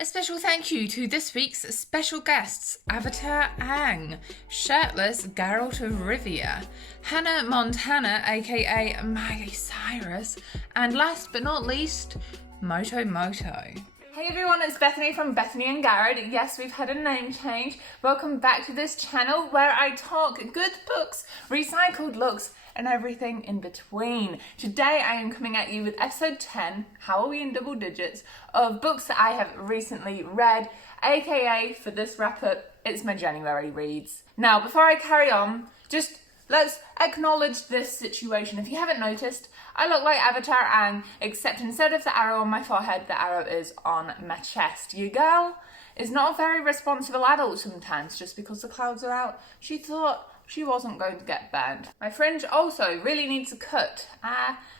A special thank you to this week's special guests, Avatar Aang, Shirtless Geralt of Rivia, Hannah Montana aka Miley Cyrus, and last but not least, Moto Moto. Hey everyone, it's Bethany from Bethany and Garrett. Yes, we've had a name change. Welcome back to this channel where I talk good books, recycled looks, and everything in between. Today I am coming at you with episode 10, How Are We in Double Digits, of books that I have recently read, aka for this wrap up, it's my January reads. Now, before I carry on, just let's acknowledge this situation. If you haven't noticed, I look like Avatar Aang, except instead of the arrow on my forehead, the arrow is on my chest. Your girl is not a very responsible adult sometimes. Just because the clouds are out, she thought she wasn't going to get burned. My fringe also really needs a cut.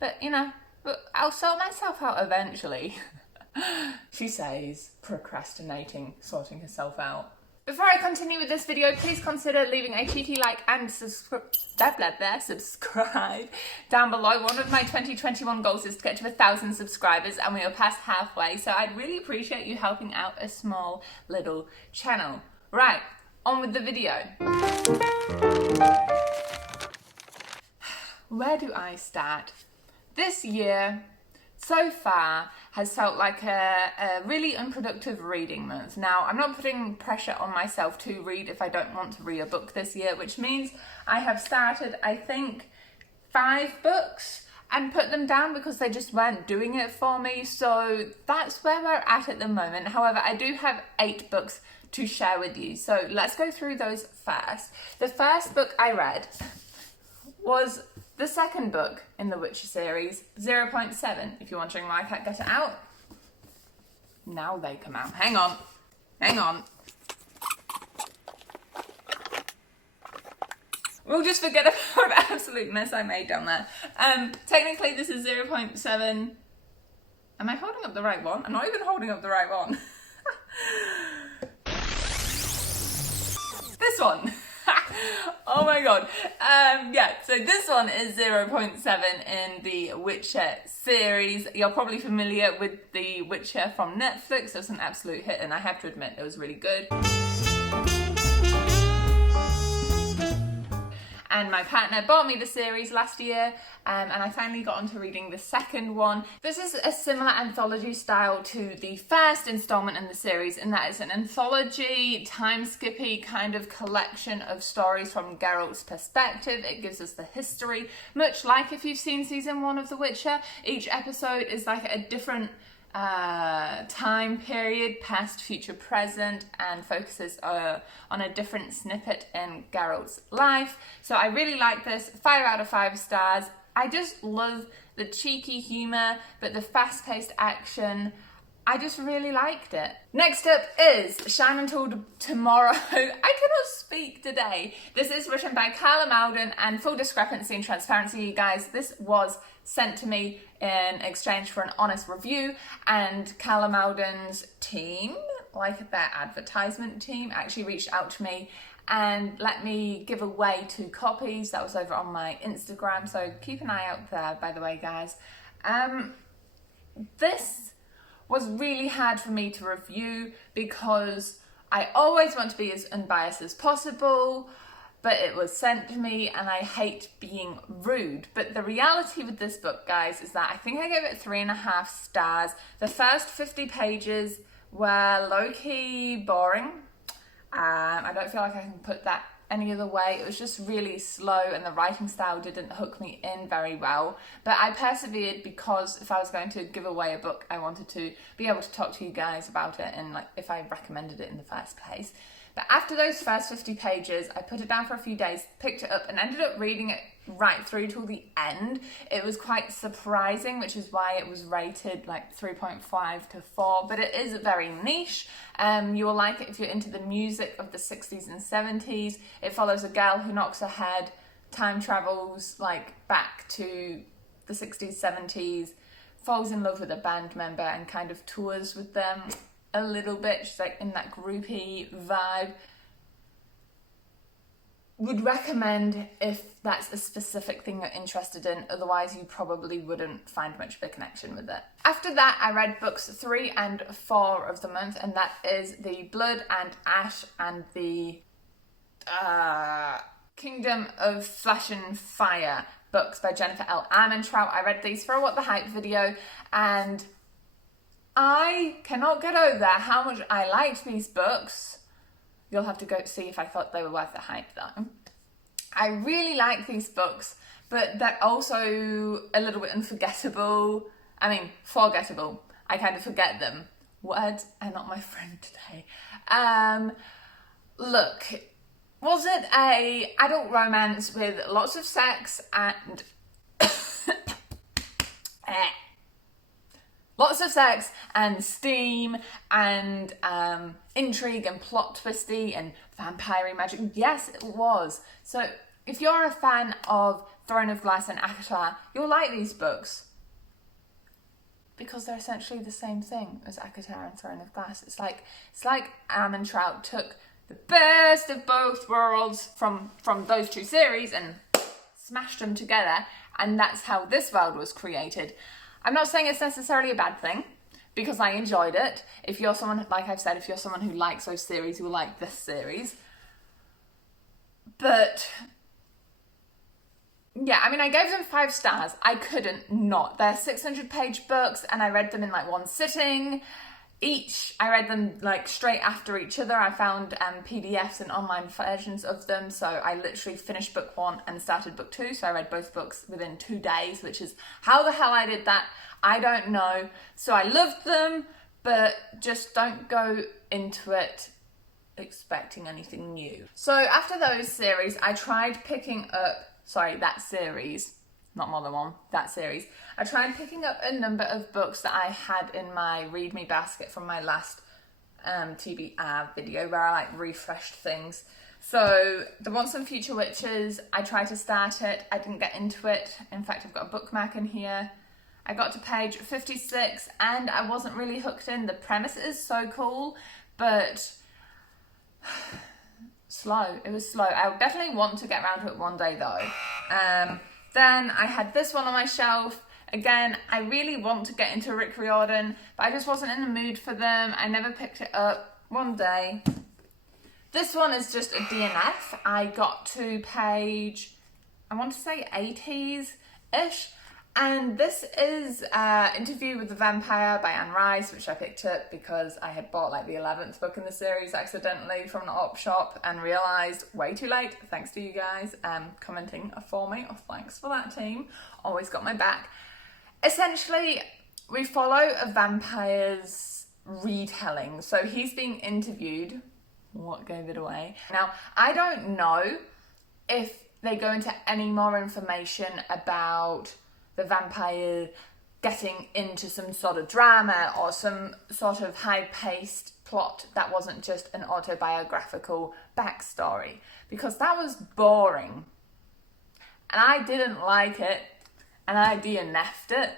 But you know, I'll sort myself out eventually. She says, procrastinating, sorting herself out. Before I continue with this video, please consider leaving a cheeky like and subscribe down below. One of my 2021 goals is to get to 1,000 subscribers and we are past halfway, so I'd really appreciate you helping out a small little channel. Right, on with the video. Where do I start? This year, so far, has felt like a really unproductive reading month. Now, I'm not putting pressure on myself to read if I don't want to read a book this year, which means I have started, I think, 5 books and put them down because they just weren't doing it for me. So that's where we're at the moment. However, I do have 8 books to share with you. So let's go through those first. The first book I read was the second book in the Witcher series, 0.7. If you're wondering why I can't get it out, now they come out. Hang on. We'll just forget about the absolute mess I made down there. Technically this is 0.7. Am I holding up the right one? I'm not even holding up the right one. This one. Oh my god. Yeah, so this one is 0.7 in the Witcher series. You're probably familiar with The Witcher from Netflix. It was an absolute hit and I have to admit it was really good. And my partner bought me the series last year and I finally got onto reading the second one. This is a similar anthology style to the first installment in the series in that it's an anthology, time-skippy kind of collection of stories from Geralt's perspective. It gives us the history, much like if you've seen season 1 of The Witcher. Each episode is like a different time period, past, future, present, and focuses on a different snippet in Geralt's life. So I really like this. 5 out of 5 stars. I just love the cheeky humour, but the fast-paced action. I just really liked it. Next up is Shine Until Tomorrow. I cannot speak today. This is written by Carla Malden, and full discrepancy and transparency, you guys, this was sent to me in exchange for an honest review, and Carla Malden's team, like their advertisement team, actually reached out to me and let me give away 2 copies. That was over on my Instagram, so keep an eye out there, by the way, guys. This was really hard for me to review because I always want to be as unbiased as possible, but it was sent to me and I hate being rude. But the reality with this book, guys, is that I think I gave it 3.5 stars. The first 50 pages were low-key boring. I don't feel like I can put that any other way. It was just really slow and the writing style didn't hook me in very well. But I persevered because if I was going to give away a book, I wanted to be able to talk to you guys about it and like if I recommended it in the first place. But after those first 50 pages, I put it down for a few days, picked it up and ended up reading it right through till the end. It was quite surprising, which is why it was rated like 3.5 to 4, but it is very niche. You will like it if you're into the music of the 60s and 70s. It follows a girl who knocks her head, time travels like back to the 60s, 70s, falls in love with a band member and kind of tours with them a little bit. She's like in that groupie vibe. would recommend if that's a specific thing you're interested in. Otherwise, you probably wouldn't find much of a connection with it. After that, I read books 3 and 4 of the month, and that is the Blood and Ash and the Kingdom of Flesh and Fire books by Jennifer L. Armentrout. I read these for a What the Hype video, and I cannot get over how much I liked these books. You'll have to go see if I thought they were worth the hype though. I really like these books, but they're also a little bit unforgettable. I mean, forgettable. I kind of forget them. Words are not my friend today. Look, was it a adult romance with lots of sex and lots of sex and steam and intrigue and plot twisty and vampire magic? Yes, it was. So if you're a fan of Throne of Glass and ACOTAR, you'll like these books. Because they're essentially the same thing as ACOTAR and Throne of Glass. It's like Armentrout took the best of both worlds from those two series and smashed them together, and that's how this world was created. I'm not saying it's necessarily a bad thing, because I enjoyed it. If you're someone, like I've said, if you're someone who likes those series, you will like this series. But yeah, I mean, I gave them 5 stars. I couldn't not. They're 600-page books, and I read them in like one sitting. Each, I read them like straight after each other. I found PDFs and online versions of them. So I literally finished book 1 and started book 2. So I read both books within 2 days, which is how the hell I did that. I don't know. So I loved them, but just don't go into it expecting anything new. So after those series, I tried picking up, that series. Not more than one, that series. I tried picking up a number of books that I had in my Read Me basket from my last TBR video where I like refreshed things. So the Once and Future Witches, I tried to start it. I didn't get into it. In fact, I've got a bookmark in here. I got to page 56 and I wasn't really hooked in. The premise is so cool, but slow. It was slow. I definitely want to get around to it one day though. Then I had this one on my shelf. Again, I really want to get into Rick Riordan, but I just wasn't in the mood for them. I never picked it up. One day. This one is just a DNF. I got to page, I want to say 80s-ish. And this is Interview with the Vampire by Anne Rice, which I picked up because I had bought like the 11th book in the series accidentally from an op shop and realised way too late, thanks to you guys commenting for me. Oh, thanks for that, team. Always got my back. Essentially, we follow a vampire's retelling. So he's being interviewed. What gave it away? Now, I don't know if they go into any more information about the vampire getting into some sort of drama or some sort of high-paced plot that wasn't just an autobiographical backstory, because that was boring and I didn't like it and I DNF'd it.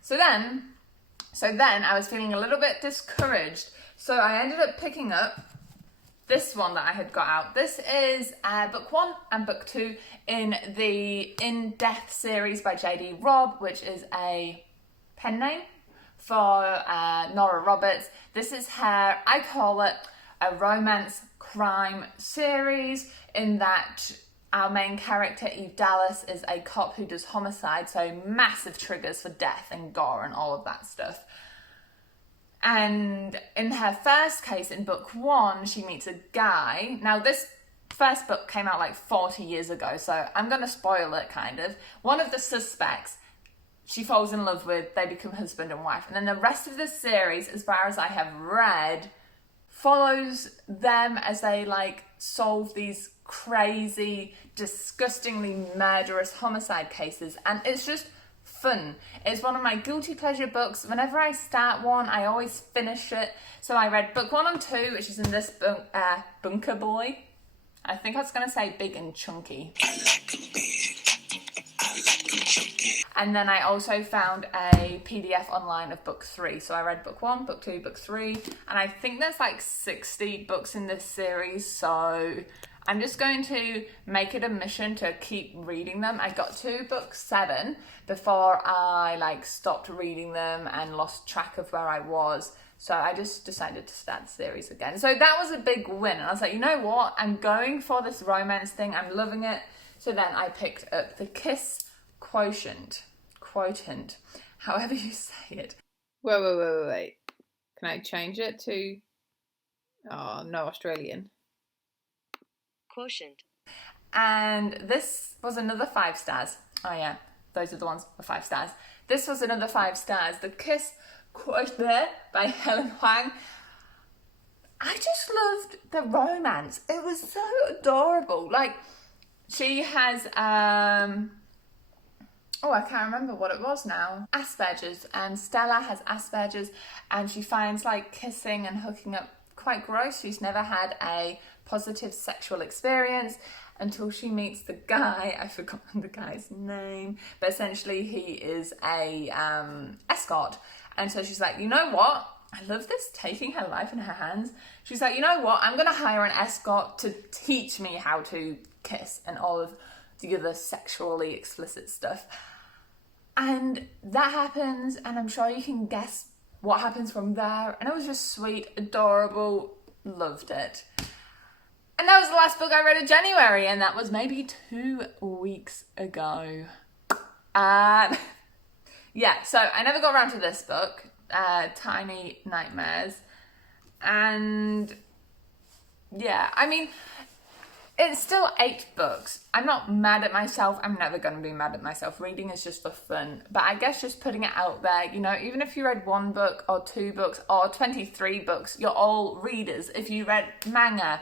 So then I was feeling a little bit discouraged, so I ended up picking up this one that I had got out. This is book 1 and book 2 in the In Death series by J.D. Robb, which is a pen name for Nora Roberts. This is her, I call it a romance crime series, in that our main character, Eve Dallas, is a cop who does homicide, so massive triggers for death and gore and all of that stuff. And in her first case, in book 1, she meets a guy. Now, this first book came out like 40 years ago, so I'm going to spoil it, kind of. One of the suspects she falls in love with, they become husband and wife. And then the rest of the series, as far as I have read, follows them as they like solve these crazy, disgustingly murderous homicide cases. And it's just fun. It's one of my guilty pleasure books. Whenever I start one, I always finish it. So I read book 1 and 2, which is in this Bunker Boy. I think I was going to say big and chunky. And then I also found a PDF online of book 3. So I read book 1, book 2, book 3. And I think there's like 60 books in this series. So I'm just going to make it a mission to keep reading them. I got to book 7 before I like stopped reading them and lost track of where I was. So I just decided to start the series again. So that was a big win. And I was like, you know what? I'm going for this romance thing. I'm loving it. So then I picked up The Kiss Quotient, however you say it. Wait. Can I change it to, no, Australian. Quotient. And this was another 5 stars. Oh yeah, those are the ones with 5 stars. This was another 5 stars. The Kiss Quotient by Helen Hoang. I just loved the romance. It was so adorable. Like, she has, I can't remember what it was now. Asperger's, and Stella has Asperger's, and she finds like kissing and hooking up quite gross. She's never had a positive sexual experience until she meets the guy. I've forgotten the guy's name, but essentially he is a escort. And so she's like, you know what? I love this, taking her life in her hands. She's like, you know what? I'm going to hire an escort to teach me how to kiss and all of the other sexually explicit stuff. And that happens, and I'm sure you can guess what happens from there. And it was just sweet, adorable, loved it. And that was the last book I read in January, and that was maybe 2 weeks ago. Yeah, so I never got around to this book, Tiny Nightmares. And yeah, I mean, it's still 8 books. I'm not mad at myself. I'm never going to be mad at myself. Reading is just for fun. But I guess just putting it out there, you know, even if you read 1 book or 2 books or 23 books, you're all readers. If you read manga,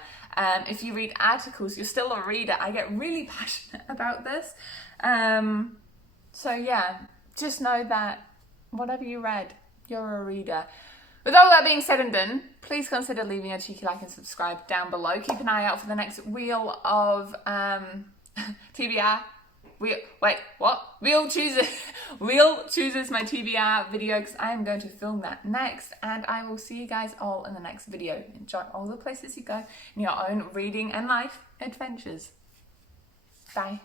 if you read articles, you're still a reader. I get really passionate about this. So yeah, just know that whatever you read, you're a reader. With all that being said and done, please consider leaving a cheeky like and subscribe down below. Keep an eye out for the next Wheel of TBR. Wheel chooses my TBR video, because I am going to film that next, and I will see you guys all in the next video. Enjoy all the places you go in your own reading and life adventures. Bye.